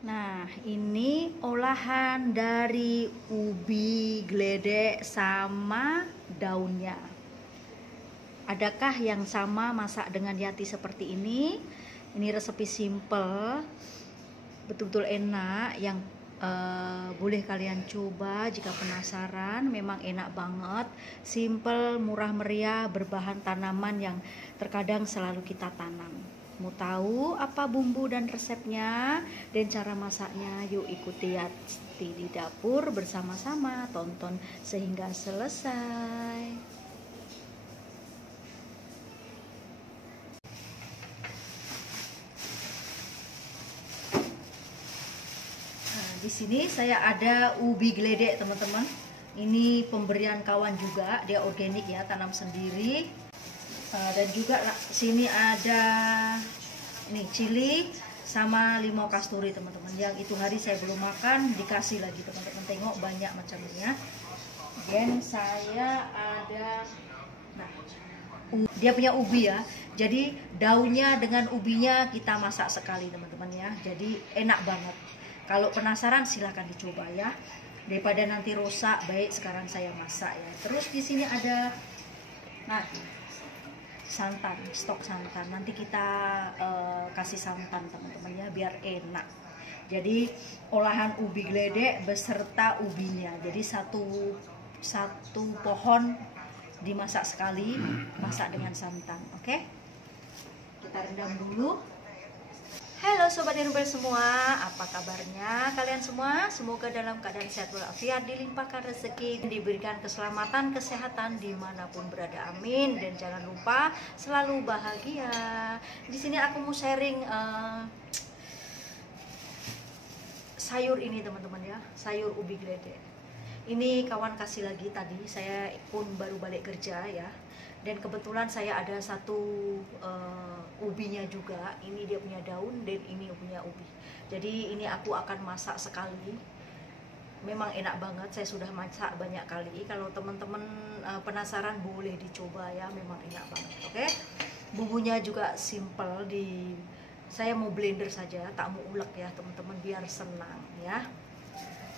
Nah, ini olahan dari ubi geledek sama daunnya. Adakah yang sama masak dengan Yati seperti ini? Ini resepi simple, betul-betul enak, yang boleh kalian coba jika penasaran. Memang enak banget, simple, murah meriah, berbahan tanaman yang terkadang selalu kita tanam. Mau tahu apa bumbu dan resepnya dan cara masaknya? Yuk ikuti Yati di dapur bersama-sama, tonton sehingga selesai. Nah, di sini saya ada ubi geledek, teman-teman. Ini pemberian kawan juga, dia organik ya, tanam sendiri. Dan juga sini ada ini cili sama limau kasturi, teman-teman. Yang itu hari saya belum makan, dikasih lagi teman-teman. Tengok banyak macamnya. Dan saya ada, nah, dia punya ubi ya. Jadi daunnya dengan ubinya kita masak sekali, teman-teman ya. Jadi enak banget. Kalau penasaran silahkan dicoba ya. Daripada nanti rusak, baik sekarang saya masak ya. Terus di sini ada, nah, santan, stok santan. Nanti kita kasih santan, teman-teman ya, biar enak. Jadi olahan ubi geledek beserta ubinya. Jadi satu pohon dimasak sekali, masak dengan santan. Oke, kita rendam dulu. Halo Sobat Inubel semua, apa kabarnya kalian semua? Semoga dalam keadaan sehat walafiat, dilimpahkan rezeki, diberikan keselamatan, kesehatan dimanapun berada, amin. Dan jangan lupa selalu bahagia. Di sini aku mau sharing sayur ini, teman-teman ya, sayur ubi geledek. Ini kawan kasih lagi tadi, saya pun baru balik kerja ya. Dan kebetulan saya ada satu ubinya juga. Ini dia punya daun dan ini punya ubi. Jadi ini aku akan masak sekali. Memang enak banget, saya sudah masak banyak kali. Kalau teman-teman penasaran boleh dicoba ya, memang enak banget. Oke, bumbunya juga simple. Saya mau blender saja, tak mau ulek ya teman-teman, biar senang ya.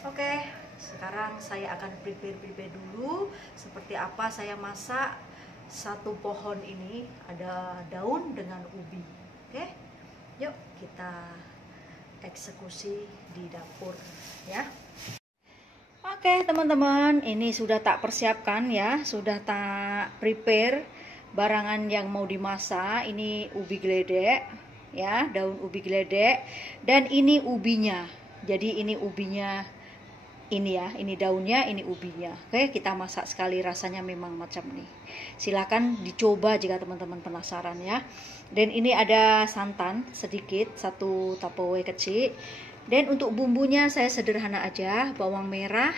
Oke, sekarang saya akan prepare dulu seperti apa saya masak satu pohon ini, ada daun dengan ubi. Oke, yuk kita eksekusi di dapur ya. Oke teman-teman, ini sudah tak persiapkan ya, sudah tak prepare barangan yang mau dimasak. Ini ubi geledek ya, daun ubi geledek, dan ini ubinya. Jadi ini ubinya, ini ya, ini daunnya, ini ubinya. Oke, kita masak sekali, rasanya memang macam nih. Silahkan dicoba jika teman-teman penasaran ya. Dan ini ada santan sedikit, satu tupperware kecil. Dan untuk bumbunya saya sederhana aja, bawang merah,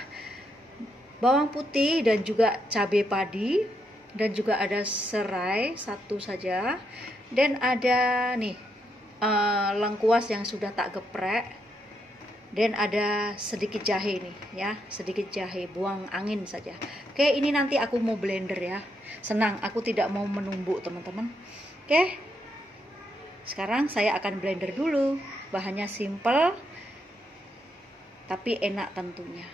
bawang putih, dan juga cabai padi. Dan juga ada serai, satu saja. Dan ada nih, lengkuas yang sudah tak geprek. Dan ada sedikit jahe nih ya, sedikit jahe, buang angin saja. Oke, ini nanti aku mau blender ya. Senang, aku tidak mau menumbuk teman-teman. Oke, sekarang saya akan blender dulu. Bahannya simple tapi enak tentunya.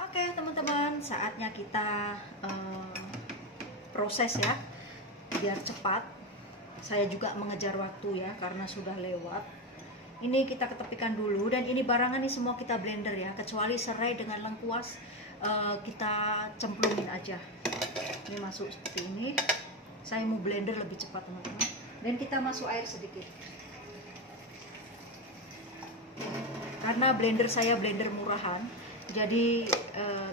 Oke teman-teman, saatnya kita proses ya, biar cepat. Saya juga mengejar waktu ya, karena sudah lewat. Ini kita ketepikan dulu, dan ini barangan nih semua kita blender ya, kecuali serai dengan lengkuas kita cemplungin aja. Ini masuk seperti ini. Saya mau blender lebih cepat teman-teman. Dan kita masuk air sedikit. Karena blender saya blender murahan, jadi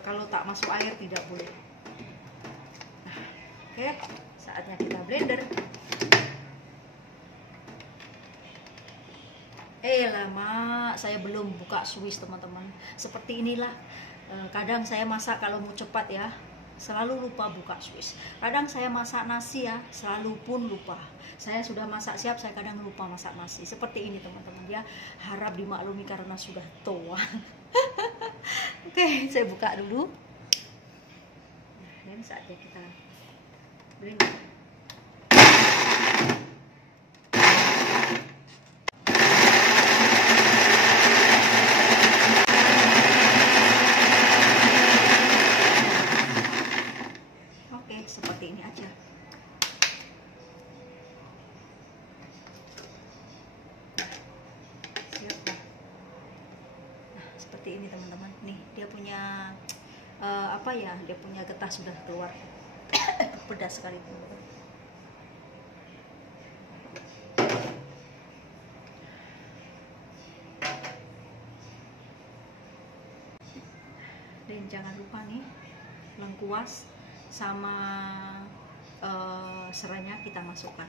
kalau tak masuk air tidak boleh. Nah, oke, saatnya kita blender. Lama saya belum buka Swiss teman-teman. Seperti inilah, kadang saya masak kalau mau cepat ya, selalu lupa buka Swiss. Kadang saya masak nasi ya, selalu pun lupa. Saya sudah masak siap, saya kadang lupa masak nasi. Seperti ini teman-teman ya, harap dimaklumi karena sudah tua. Oke, saya buka dulu. Nah, dan saatnya kita blender. seperti ini teman-teman. Nih dia punya dia punya getah sudah keluar. Pedas sekali teman-teman. Dan jangan lupa nih lengkuas sama seranya kita masukkan.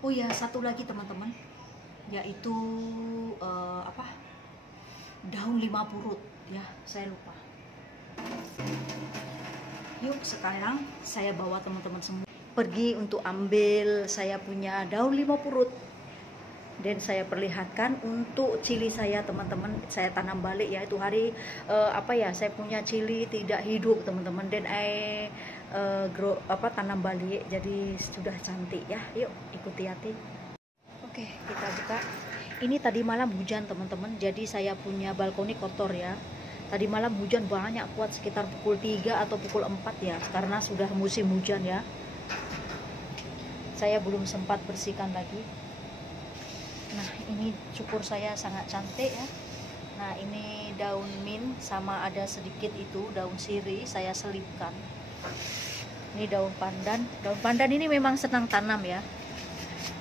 Oh ya, satu lagi teman-teman, yaitu daun 5 purut ya, saya lupa. Yuk sekarang saya bawa teman-teman semua pergi untuk ambil saya punya daun 5 purut, dan saya perlihatkan untuk cili saya teman-teman. Saya tanam balik ya, itu hari saya punya cili tidak hidup teman-teman, dan tanam balik jadi sudah cantik ya. Yuk ikuti hati. Oke, kita buka. Ini tadi malam hujan teman-teman, jadi saya punya balkoni kotor ya. Tadi malam hujan banyak, kuat sekitar pukul 3 atau pukul 4 ya, karena sudah musim hujan ya. Saya belum sempat bersihkan lagi. Nah ini cukur saya sangat cantik ya. Nah ini daun mint sama ada sedikit itu daun sirih saya selipkan. Ini daun pandan. Daun pandan ini memang senang tanam ya.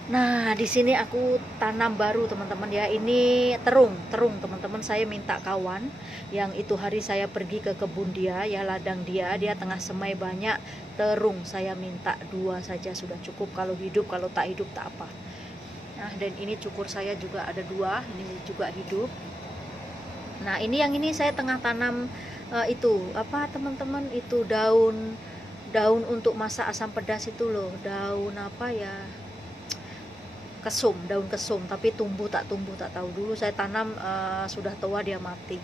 Nah di sini aku tanam baru teman-teman ya. Ini terung teman-teman. Saya minta kawan yang itu hari saya pergi ke kebun dia ya, ladang dia tengah semai banyak terung. Saya minta 2 saja sudah cukup, kalau hidup, kalau tak hidup tak apa. Nah dan ini cukur saya juga ada 2, ini juga hidup. Nah ini yang ini saya tengah tanam teman-teman, itu daun untuk masak asam pedas itu loh, daun kesum, daun kesum, tapi tumbuh tak tahu. Dulu saya tanam sudah tua dia mati.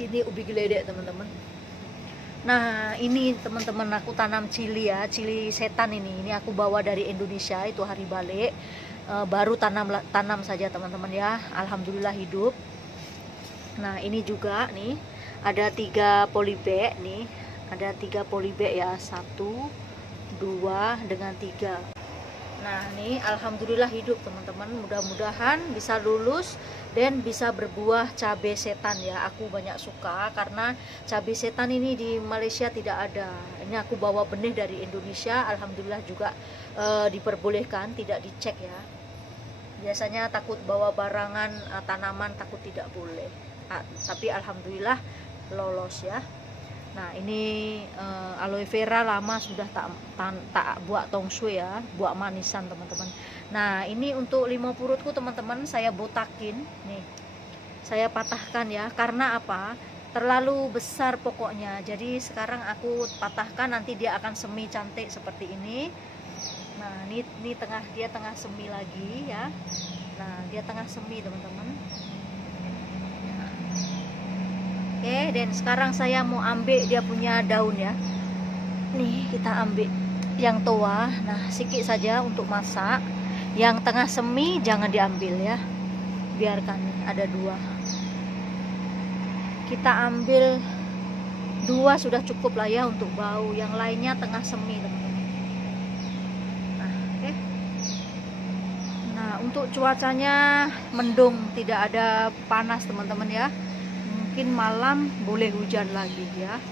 Ini ubi geledek teman-teman. Nah ini teman-teman aku tanam cili ya, cili setan ini aku bawa dari Indonesia itu hari balik. Baru tanam saja teman-teman ya, alhamdulillah hidup. Nah ini juga nih ada 3 polybag nih, ada 3 polybag ya, 1, 2 dengan 3. Nah nih alhamdulillah hidup teman-teman, mudah-mudahan bisa lulus dan bisa berbuah cabai setan ya. Aku banyak suka karena cabai setan ini di Malaysia tidak ada. Ini aku bawa benih dari Indonesia, alhamdulillah juga diperbolehkan, tidak dicek ya. Biasanya takut bawa barangan tanaman, takut tidak boleh. Tapi alhamdulillah lolos ya. Nah ini aloe vera lama sudah tak buat tongsui ya, buat manisan teman-teman. Nah ini untuk 5 purutku teman-teman, saya botakin nih, saya patahkan ya, karena apa, terlalu besar pokoknya. Jadi sekarang aku patahkan, nanti dia akan semi cantik seperti ini. Nah ini dia tengah semi lagi ya. Nah dia tengah semi teman-teman. Oke, dan sekarang saya mau ambil dia punya daun ya. Nih kita ambil yang tua. Nah sedikit saja untuk masak. Yang tengah semi jangan diambil ya, biarkan nih, ada 2. Kita ambil 2 sudah cukup lah ya untuk bau. Yang lainnya tengah semi teman-teman. Nah, oke. Nah untuk cuacanya mendung, tidak ada panas teman-teman ya. Mungkin malam boleh hujan lagi ya.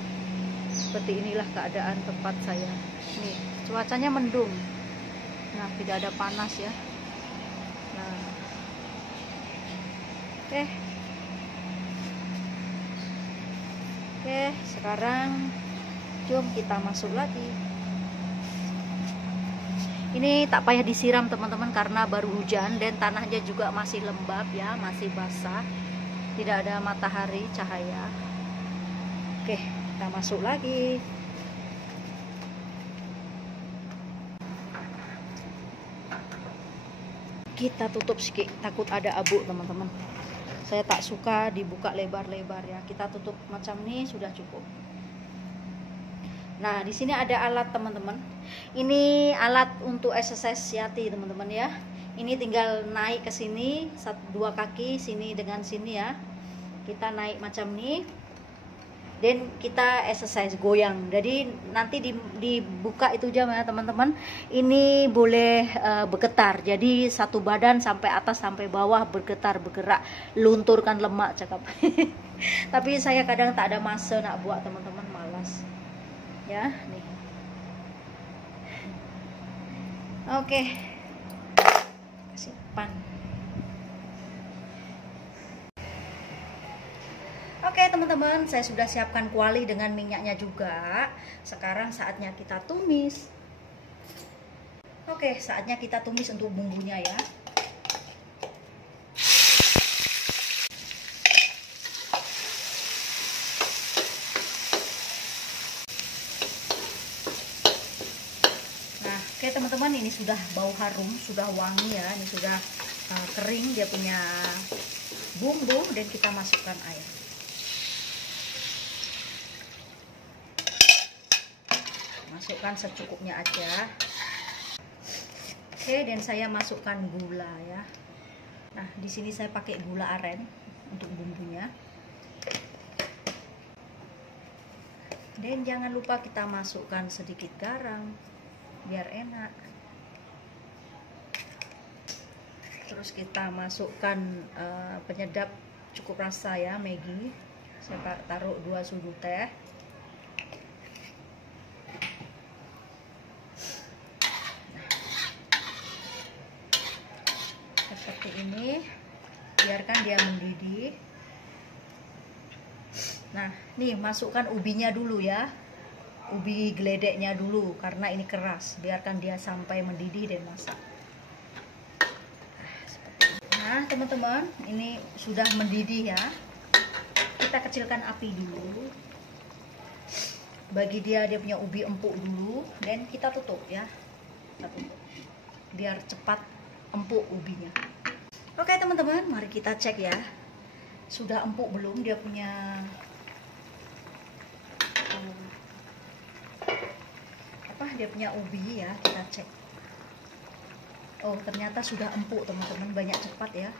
Seperti inilah keadaan tempat saya. Nih, cuacanya mendung. Nah, tidak ada panas ya. Nah. Oke, sekarang jom kita masuk lagi. Ini tak payah disiram teman-teman karena baru hujan dan tanahnya juga masih lembab ya, masih basah. Tidak ada matahari cahaya. Oke, kita masuk lagi. Kita tutup sedikit, takut ada abu teman-teman. Saya tak suka dibuka lebar-lebar ya. Kita tutup macam ini sudah cukup. Nah di sini ada alat teman-teman. Ini alat untuk exercise yati teman-teman ya. Ini tinggal naik ke sini, 2 kaki sini dengan sini ya. Kita naik macam ini. dan kita exercise goyang. Jadi nanti dibuka itu jam ya teman-teman. Ini boleh bergetar. Jadi satu badan sampai atas sampai bawah bergetar, bergerak, lunturkan lemak cakap. Tapi saya kadang tak ada masa nak buat teman-teman, malas. Ya, nih. Oke. Kasih pan. Oke teman-teman, saya sudah siapkan kuali dengan minyaknya juga. Sekarang saatnya kita tumis. Oke, saatnya kita tumis untuk bumbunya ya. Nah, oke teman-teman, ini sudah bau harum, sudah wangi ya. Ini sudah kering dia punya bumbu, dan kita masukkan air. Masukkan secukupnya aja. Oke, dan saya masukkan gula ya. Nah, di sini saya pakai gula aren untuk bumbunya. Dan jangan lupa kita masukkan sedikit garam biar enak. Terus kita masukkan penyedap cukup rasa ya, Maggi. Saya taruh 2 sudut teh. Seperti ini, biarkan dia mendidih. Nah, nih masukkan ubinya dulu ya, ubi geledeknya dulu karena ini keras. Biarkan dia sampai mendidih dan masak. Nah teman-teman, ini sudah mendidih ya. Kita kecilkan api dulu. Bagi dia punya ubi empuk dulu, dan kita tutup ya. Kita tutup biar cepat empuk ubinya. Oke teman-teman, mari kita cek ya. Sudah empuk belum dia punya dia punya ubi ya, kita cek. Oh, ternyata sudah empuk teman-teman, banyak cepat ya.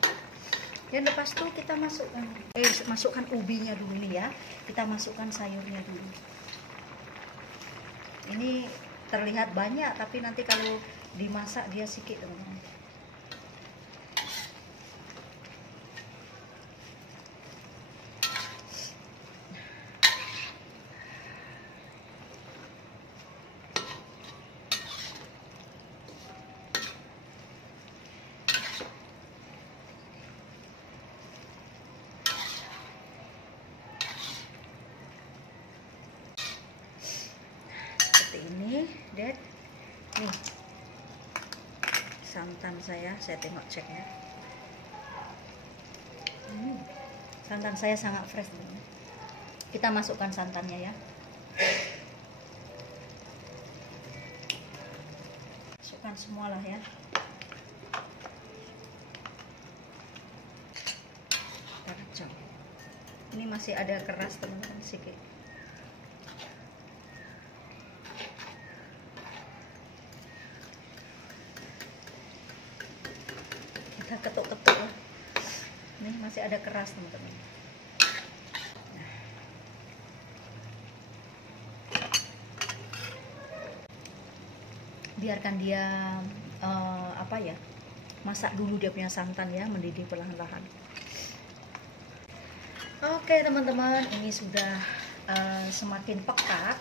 Dan lepas itu kita masukkan ubinya dulu nih ya. Kita masukkan sayurnya dulu. Ini terlihat banyak, tapi nanti kalau dimasak dia sedikit teman-teman. Ini dan nih santan saya tengok cek ya. Santan saya sangat fresh. Kita masukkan santannya ya. Masukkan semualah ya. Kita kacau. Ini masih ada keras teman-teman sedikit. Kita ketuk-ketuk ya. Ini masih ada keras teman-teman. Biarkan dia masak dulu dia punya santan ya, mendidih perlahan-lahan. Oke teman-teman, ini sudah semakin pekat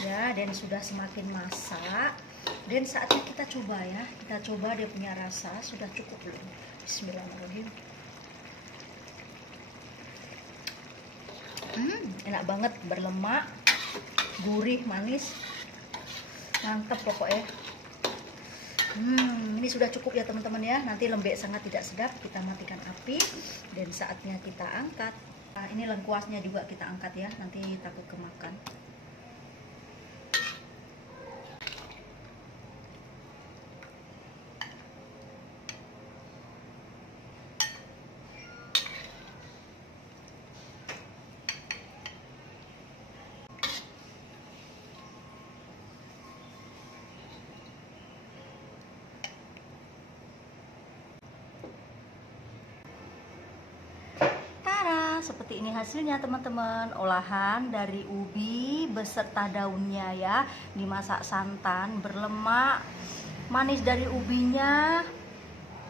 ya, dan sudah semakin masak. Dan saatnya kita coba ya, kita coba dia punya rasa sudah cukup belum. Bismillahirrahmanirrahim. Enak banget, berlemak, gurih, manis, mantap pokoknya. Ini sudah cukup ya teman-teman ya. Nanti lembek sangat tidak sedap, kita matikan api dan saatnya kita angkat. Nah, ini lengkuasnya juga kita angkat ya, nanti takut kemakan. seperti ini hasilnya teman-teman. Olahan dari ubi beserta daunnya ya, dimasak santan, berlemak, manis dari ubinya,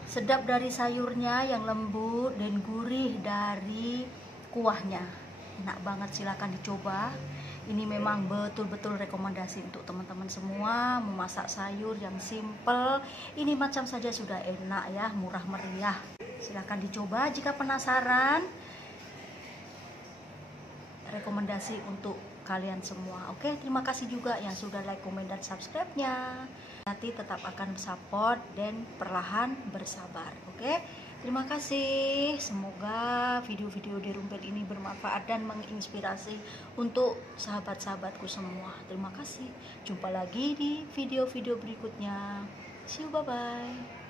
sedap dari sayurnya yang lembut dan gurih dari kuahnya. Enak banget, silahkan dicoba. Ini memang betul-betul rekomendasi untuk teman-teman semua memasak sayur yang simple. Ini macam saja sudah enak ya, murah meriah. Silahkan dicoba jika penasaran. Rekomendasi untuk kalian semua. Oke, terima kasih juga yang sudah like, komen, dan subscribe-nya. Nanti tetap akan support dan perlahan bersabar. Oke, terima kasih. Semoga video-video di Rumpet ini bermanfaat dan menginspirasi untuk sahabat-sahabatku semua. Terima kasih. Jumpa lagi di video-video berikutnya. See you, bye-bye.